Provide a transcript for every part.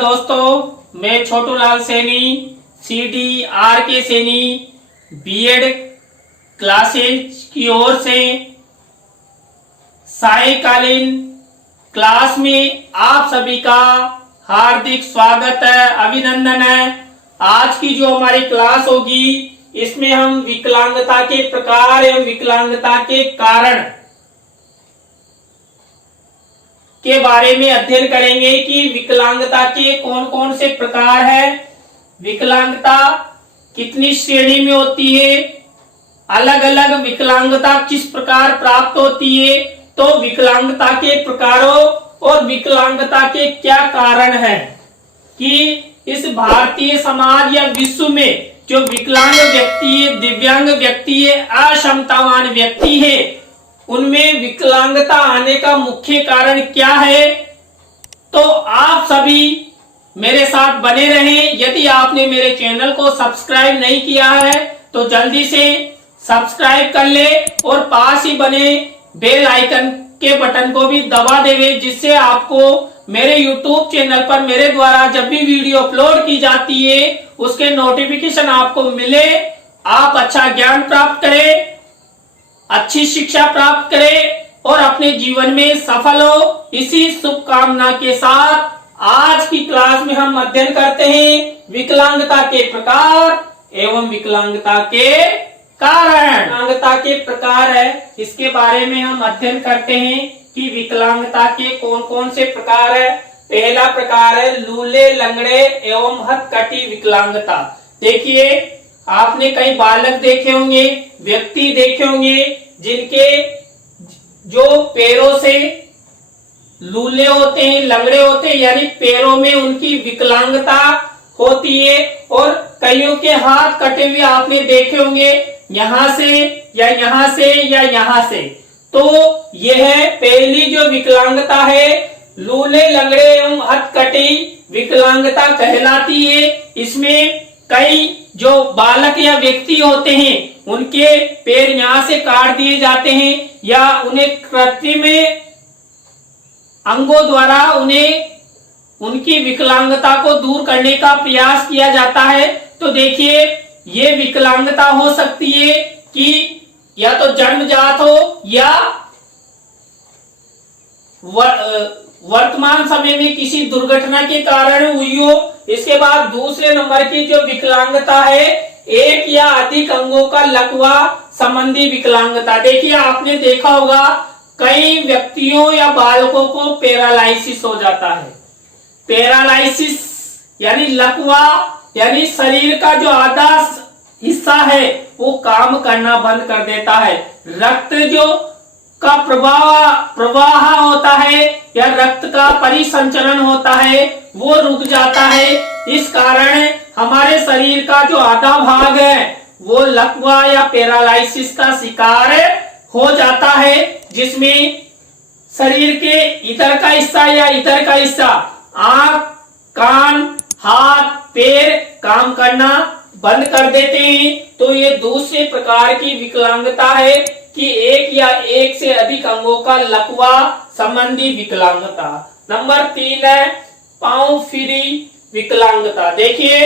दोस्तों, मैं Chhotu Lal Saini CDRK Saini BEd classes की ओर से सायकालीन क्लास में आप सभी का हार्दिक स्वागत है, अभिनंदन है। आज की जो हमारी क्लास होगी इसमें हम विकलांगता के प्रकार एवं विकलांगता के कारण के बारे में अध्ययन करेंगे कि विकलांगता के कौन कौन से प्रकार है, विकलांगता कितनी श्रेणी में होती है, अलग अलग विकलांगता किस प्रकार प्राप्त होती है, तो विकलांगता के प्रकारों और विकलांगता के क्या कारण है कि इस भारतीय समाज या विश्व में जो विकलांग व्यक्ति है, दिव्यांग व्यक्ति है, अक्षमतावान व्यक्ति है, उनमें विकलांगता आने का मुख्य कारण क्या है। तो आप सभी मेरे साथ बने रहें। यदि आपने मेरे चैनल को सब्सक्राइब नहीं किया है तो जल्दी से सब्सक्राइब कर ले और पास ही बने बेल आइकन के बटन को भी दबा देवे, जिससे आपको मेरे YouTube चैनल पर मेरे द्वारा जब भी वीडियो अपलोड की जाती है उसके नोटिफिकेशन आपको मिले, आप अच्छा ज्ञान प्राप्त करें, अच्छी शिक्षा प्राप्त करें और अपने जीवन में सफल हो। इसी शुभकामना के साथ आज की क्लास में हम अध्ययन करते हैं विकलांगता के प्रकार एवं विकलांगता के कारण। विकलांगता के प्रकार है, इसके बारे में हम अध्ययन करते हैं कि विकलांगता के कौन कौन से प्रकार है। पहला प्रकार है लूले लंगड़े एवं हथकटी विकलांगता। देखिए, आपने कई बालक देखे होंगे, व्यक्ति देखे होंगे जिनके जो पैरों से लूले होते हैं, लंगड़े होते हैं, यानी पैरों में उनकी विकलांगता होती है। और कईयों के हाथ कटे हुए आपने देखे होंगे, यहाँ से या यहाँ से या यहाँ से। तो यह पहली जो विकलांगता है लूले लंगड़े एवं हथकटी विकलांगता कहलाती है। इसमें कई जो बालक या व्यक्ति होते हैं उनके पैर यहाँ से काट दिए जाते हैं या उन्हें कृत्रिम अंगों द्वारा उनकी विकलांगता को दूर करने का प्रयास किया जाता है। तो देखिए, ये विकलांगता हो सकती है कि या तो जन्मजात हो या वर्तमान समय में किसी दुर्घटना के कारण हुई हो। इसके बाद दूसरे नंबर की जो विकलांगता है एक या अधिक अंगों का लकवा संबंधी विकलांगता। देखिए, आपने देखा होगा कई व्यक्तियों या बालकों को पैरालाइसिस हो जाता है। पैरालाइसिस यानी लकवा, यानी शरीर का जो आधा हिस्सा है वो काम करना बंद कर देता है। रक्त जो का प्रवाह होता है या रक्त का परिसंचरण होता है वो रुक जाता है। इस कारण हमारे शरीर का जो आधा भाग है वो लकवा या पैरालाइसिस का शिकार हो जाता है, जिसमें शरीर के इधर का हिस्सा या इधर का हिस्सा, आंख, कान, हाथ, पैर काम करना बंद कर देते हैं। तो ये दूसरे प्रकार की विकलांगता है कि एक या एक से अधिक अंगों का लकवा संबंधी विकलांगता। नंबर 3 है पांव फ्री विकलांगता। देखिए,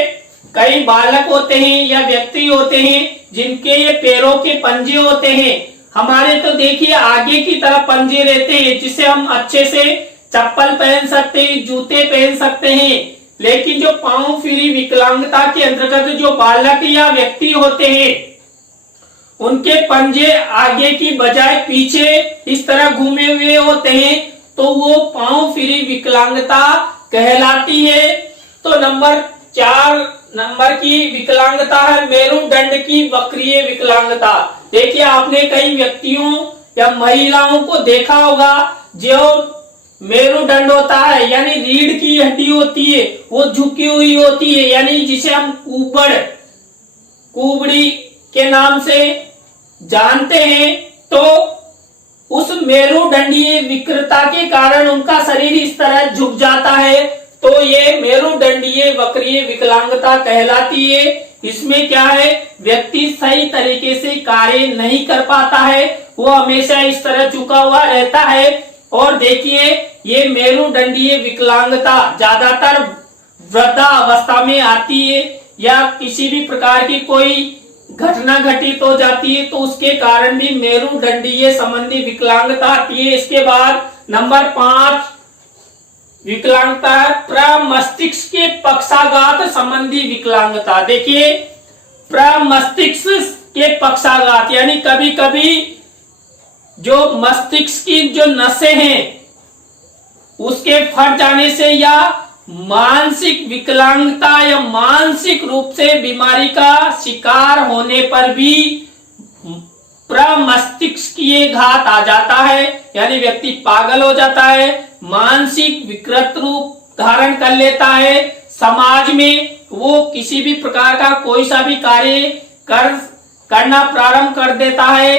कई बालक होते हैं या व्यक्ति होते हैं जिनके ये पैरों के पंजे होते हैं। हमारे तो देखिए आगे की तरफ पंजे रहते हैं जिससे हम अच्छे से चप्पल पहन सकते हैं, जूते पहन सकते हैं। लेकिन जो पांव फ्री विकलांगता के अंतर्गत जो बालक या व्यक्ति होते हैं उनके पंजे आगे की बजाय पीछे इस तरह घूमे हुए होते हैं, तो वो पांव फ्री विकलांगता कहलाती है। तो नंबर 4 नंबर की विकलांगता है मेरुदंड की वक्रीय विकलांगता। देखिए, आपने कई व्यक्तियों या महिलाओं को देखा होगा जो मेरुदंड होता है यानी रीढ़ की हड्डी होती है वो झुकी हुई होती है, यानी जिसे हम कुबड़ी के नाम से जानते हैं। तो उस मेरुदंडीय विकृता के कारण उनका शरीर इस तरह झुक जाता है, तो ये मेरुदंडीय वक्रीय विकलांगता कहलाती है। इसमें क्या है, व्यक्ति सही तरीके से कार्य नहीं कर पाता है, वो हमेशा इस तरह झुका हुआ रहता है। और देखिए, ये मेरुदंडीय विकलांगता ज्यादातर वृद्धा अवस्था में आती है या किसी भी प्रकार की कोई घटना घटित हो जाती है तो उसके कारण भी मेरुदंडीय संबंधी विकलांगता आती है। इसके बाद नंबर 5 विकलांगता है प्रमस्तिष्क के पक्षाघात संबंधी विकलांगता। देखिए प्रमस्तिष्क के पक्षाघात यानी कभी कभी जो मस्तिष्क की जो नसें हैं उसके फट जाने से या मानसिक विकलांगता या मानसिक रूप से बीमारी का शिकार होने पर भी प्रमस्तिष्कीय घात आ जाता है, यानी व्यक्ति पागल हो जाता है, मानसिक विकृत रूप धारण कर लेता है। समाज में वो किसी भी प्रकार का कोई सा भी कार्य करना प्रारंभ कर देता है,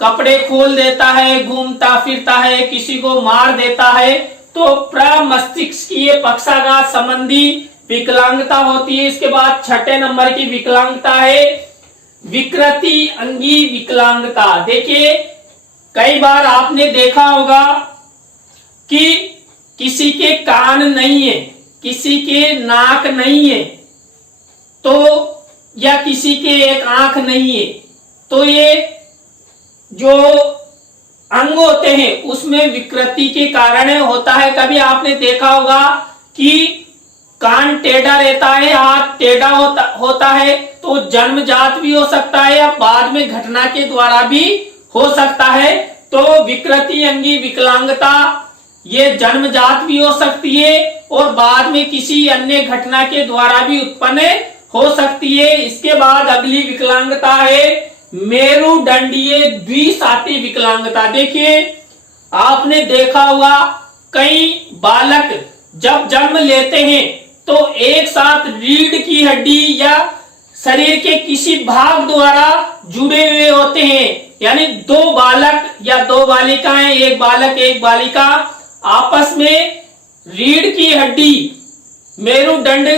कपड़े खोल देता है, घूमता फिरता है, किसी को मार देता है, तो प्रमस्तिष्कीय पक्षाघात संबंधी विकलांगता होती है। इसके बाद 6 नंबर की विकलांगता है विकृति अंगी विकलांगता। देखिए कई बार आपने देखा होगा कि किसी के कान नहीं है, किसी के नाक नहीं है, तो या किसी के एक आंख नहीं है, तो ये जो अंग होते हैं उसमें विकृति के कारण होता है। कभी आपने देखा होगा कि कान टेढ़ा रहता है, हाथ टेढ़ा होता है, तो जन्मजात भी हो सकता है या बाद में घटना के द्वारा भी हो सकता है। तो विकृति अंगी विकलांगता ये जन्मजात भी हो सकती है और बाद में किसी अन्य घटना के द्वारा भी उत्पन्न हो सकती है। इसके बाद अगली विकलांगता है मेरुदंडीय द्विसाती विकलांगता। देखिए आपने देखा होगा कई बालक जब जन्म लेते हैं तो एक साथ रीढ़ की हड्डी या शरीर के किसी भाग द्वारा जुड़े हुए होते हैं, यानी 2 बालक या 2 बालिकाएं, एक बालक एक बालिका आपस में रीढ़ की हड्डी मेरुदंड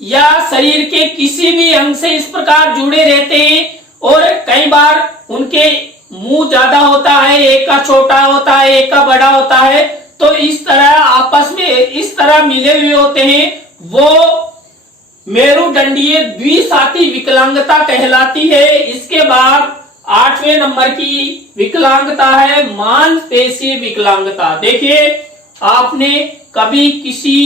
या शरीर के किसी भी अंग से इस प्रकार जुड़े रहते हैं और कई बार उनके मुंह ज्यादा होता है, एक का छोटा होता है, एक का बड़ा होता है, तो इस तरह आपस में इस तरह मिले हुए होते हैं, वो मेरुदंडीय द्विसाती विकलांगता कहलाती है। इसके बाद 8वें नंबर की विकलांगता है मांसपेशीय विकलांगता। देखिए आपने कभी किसी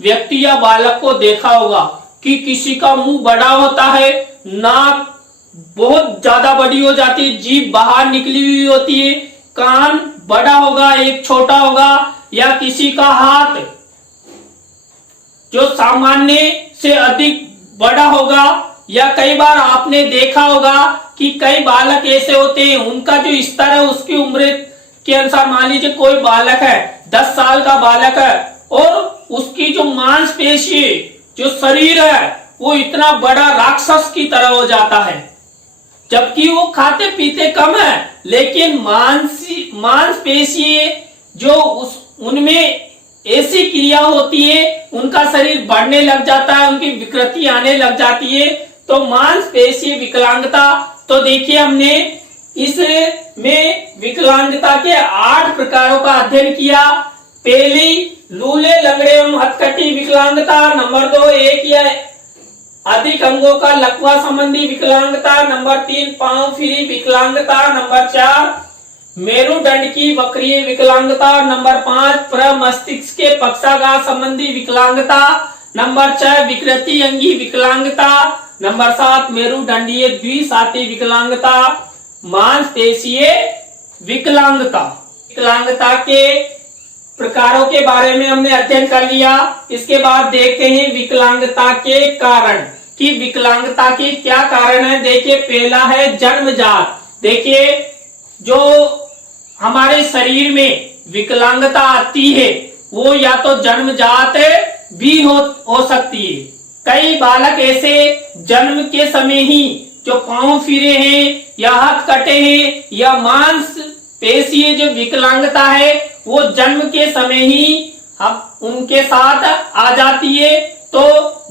व्यक्ति या बालक को देखा होगा कि किसी का मुंह बड़ा होता है, नाक बहुत ज्यादा बड़ी हो जाती है, जीभ बाहर निकली हुई होती है, कान बड़ा होगा, एक छोटा होगा, या किसी का हाथ जो सामान्य से अधिक बड़ा होगा, या कई बार आपने देखा होगा कि कई बालक ऐसे होते हैं उनका जो स्तर है उसकी उम्र के अनुसार, मान लीजिए कोई बालक है 10 साल का बालक है और उसकी जो मांसपेशी जो शरीर है वो इतना बड़ा राक्षस की तरह हो जाता है, जबकि वो खाते पीते कम है, लेकिन मांसपेशी जो उनमें ऐसी क्रिया होती है, उनका शरीर बढ़ने लग जाता है, उनकी विकृति आने लग जाती है, तो मांसपेशीय विकलांगता। तो देखिए हमने इसमें विकलांगता के 8 प्रकारों का अध्ययन किया। पहली लूले लंगड़े एवं हथकटी विकलांगता, नंबर 2 एक या अधिक अंगों का लकवा संबंधी विकलांगता, नंबर 3 पांव फ्री विकलांगता, नंबर 4 मेरुदंड की वक्रीय विकलांगता, नंबर 5 प्रमस्तिष्क के पक्षाघात संबंधी विकलांगता, नंबर 6 विकृति अंगी विकलांगता, नंबर 7 मेरुदंडीय द्विसाती विकलांगता, मांसपेशीय विकलांगता। विकलांगता के प्रकारों के बारे में हमने अध्ययन कर लिया। इसके बाद देखते हैं विकलांगता के कारण कि विकलांगता के क्या कारण है। देखिए पहला है जन्मजात। देखिए जो हमारे शरीर में विकलांगता आती है वो या तो जन्मजात भी हो सकती है। कई बालक ऐसे जन्म के समय ही जो पांव फिरे हैं या हाथ कटे हैं या मांस पेशीय जो विकलांगता है वो जन्म के समय ही उनके साथ आ जाती है। तो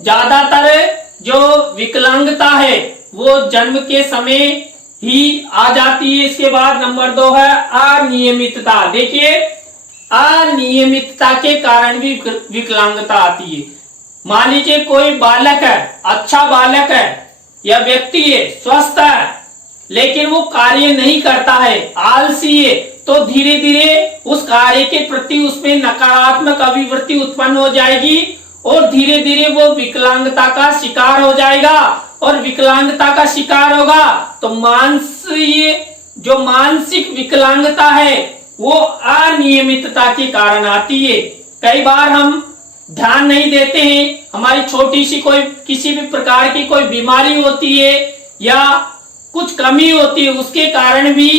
ज्यादातर जो विकलांगता है वो जन्म के समय ही आ जाती है। इसके बाद नंबर 2 है अनियमितता। देखिए अनियमितता के कारण भी विकलांगता आती है। मान लीजिए कोई बालक है, अच्छा बालक है या व्यक्ति है, स्वस्थ है, लेकिन वो कार्य नहीं करता है, आलसी है, तो धीरे धीरे उस कार्य के प्रति उसमें नकारात्मक अभिवृत्ति उत्पन्न हो जाएगी और धीरे धीरे वो विकलांगता का शिकार हो जाएगा। और विकलांगता का शिकार होगा तो जो मानसिक विकलांगता है वो अनियमितता के कारण आती है। कई बार हम ध्यान नहीं देते हैं, हमारी छोटी सी कोई किसी भी प्रकार की कोई बीमारी होती है या कुछ कमी होती है, उसके कारण भी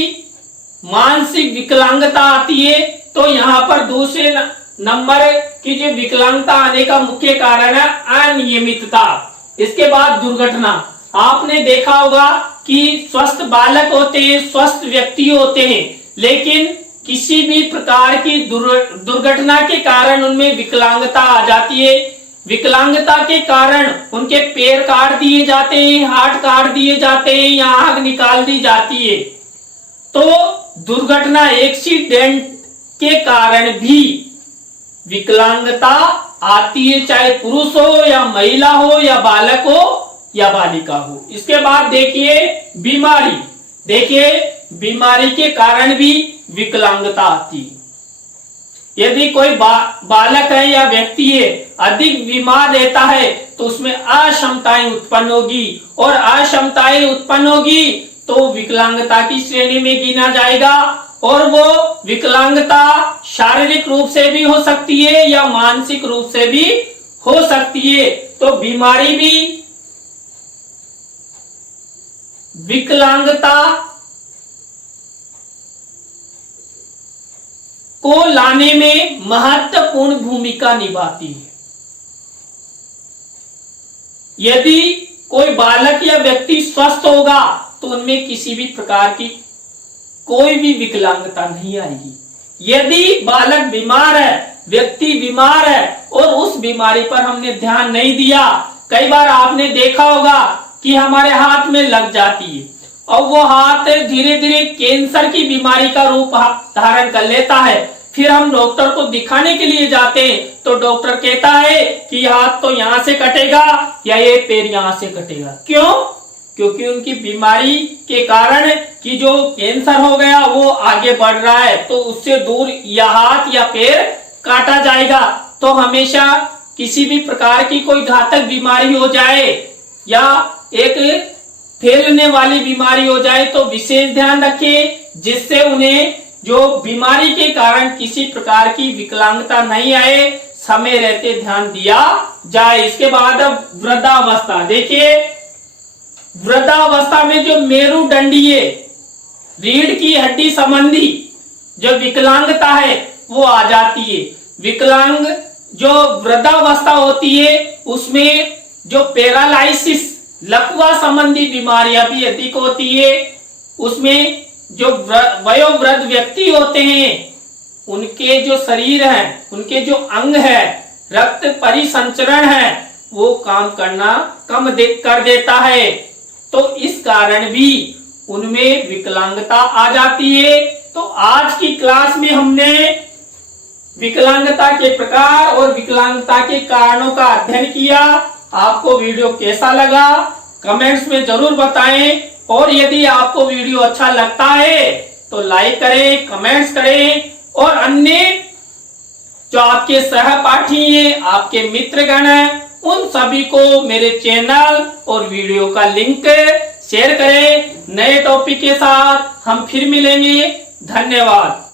मानसिक विकलांगता आती है। तो यहाँ पर दूसरे नंबर की जो विकलांगता आने का मुख्य कारण है अनियमितता। इसके बाद दुर्घटना। आपने देखा होगा कि स्वस्थ बालक होते हैं, स्वस्थ व्यक्ति होते हैं, लेकिन किसी भी प्रकार की दुर्घटना के कारण उनमें विकलांगता आ जाती है। विकलांगता के कारण उनके पैर काट दिए जाते हैं, हाथ काट दिए जाते हैं या आंख निकाल दी जाती है। तो दुर्घटना, एक्सीडेंट के कारण भी विकलांगता आती है, चाहे पुरुष हो या महिला हो या बालक हो या बालिका हो। इसके बाद देखिए बीमारी। देखिए बीमारी के कारण भी विकलांगता आती है। यदि कोई बालक है या व्यक्ति है अधिक बीमार रहता है तो उसमें अक्षमताएं उत्पन्न होगी और अक्षमताएं उत्पन्न होगी तो विकलांगता की श्रेणी में गिना जाएगा। और वो विकलांगता शारीरिक रूप से भी हो सकती है या मानसिक रूप से भी हो सकती है। तो बीमारी भी विकलांगता को लाने में महत्वपूर्ण भूमिका निभाती है। यदि कोई बालक या व्यक्ति स्वस्थ होगा तो उनमें किसी भी प्रकार की कोई भी विकलांगता नहीं आएगी। यदि बालक बीमार है, व्यक्ति बीमार है और उस बीमारी पर हमने ध्यान नहीं दिया, कई बार आपने देखा होगा कि हमारे हाथ में लग जाती है और वो हाथ धीरे धीरे कैंसर की बीमारी का रूप धारण कर लेता है। फिर हम डॉक्टर को दिखाने के लिए जाते हैं तो डॉक्टर कहता है कि हाथ तो यहाँ से कटेगा या ये पैर यहाँ से कटेगा। क्यों? क्योंकि उनकी बीमारी के कारण कि जो कैंसर हो गया वो आगे बढ़ रहा है, तो उससे दूर या हाथ या पैर काटा जाएगा। तो हमेशा किसी भी प्रकार की कोई घातक बीमारी हो जाए या एक फैलने वाली बीमारी हो जाए तो विशेष ध्यान रखें, जिससे उन्हें जो बीमारी के कारण किसी प्रकार की विकलांगता नहीं आए, समय रहते ध्यान दिया जाए। इसके बाद अब वृद्धावस्था। देखिए वृद्धावस्था में जो मेरुदंडीय रीढ़ की हड्डी संबंधी जो विकलांगता है वो आ जाती है। विकलांग जो वृद्धावस्था होती है उसमें जो पैरालाइसिस, लकवा संबंधी बीमारियां भी अधिक होती है। उसमें जो वयोवृद्ध व्यक्ति होते हैं उनके जो शरीर है, उनके जो अंग है, रक्त परिसंचरण है, वो काम करना कम कर देता है। तो इस कारण भी उनमें विकलांगता आ जाती है। तो आज की क्लास में हमने विकलांगता के प्रकार और विकलांगता के कारणों का अध्ययन किया। आपको वीडियो कैसा लगा कमेंट्स में जरूर बताएं और यदि आपको वीडियो अच्छा लगता है तो लाइक करें, कमेंट्स करें और अन्य जो आपके सहपाठी हैं, आपके मित्रगण हैं, उन सभी को मेरे चैनल और वीडियो का लिंक शेयर करें। नए टॉपिक के साथ हम फिर मिलेंगे। धन्यवाद।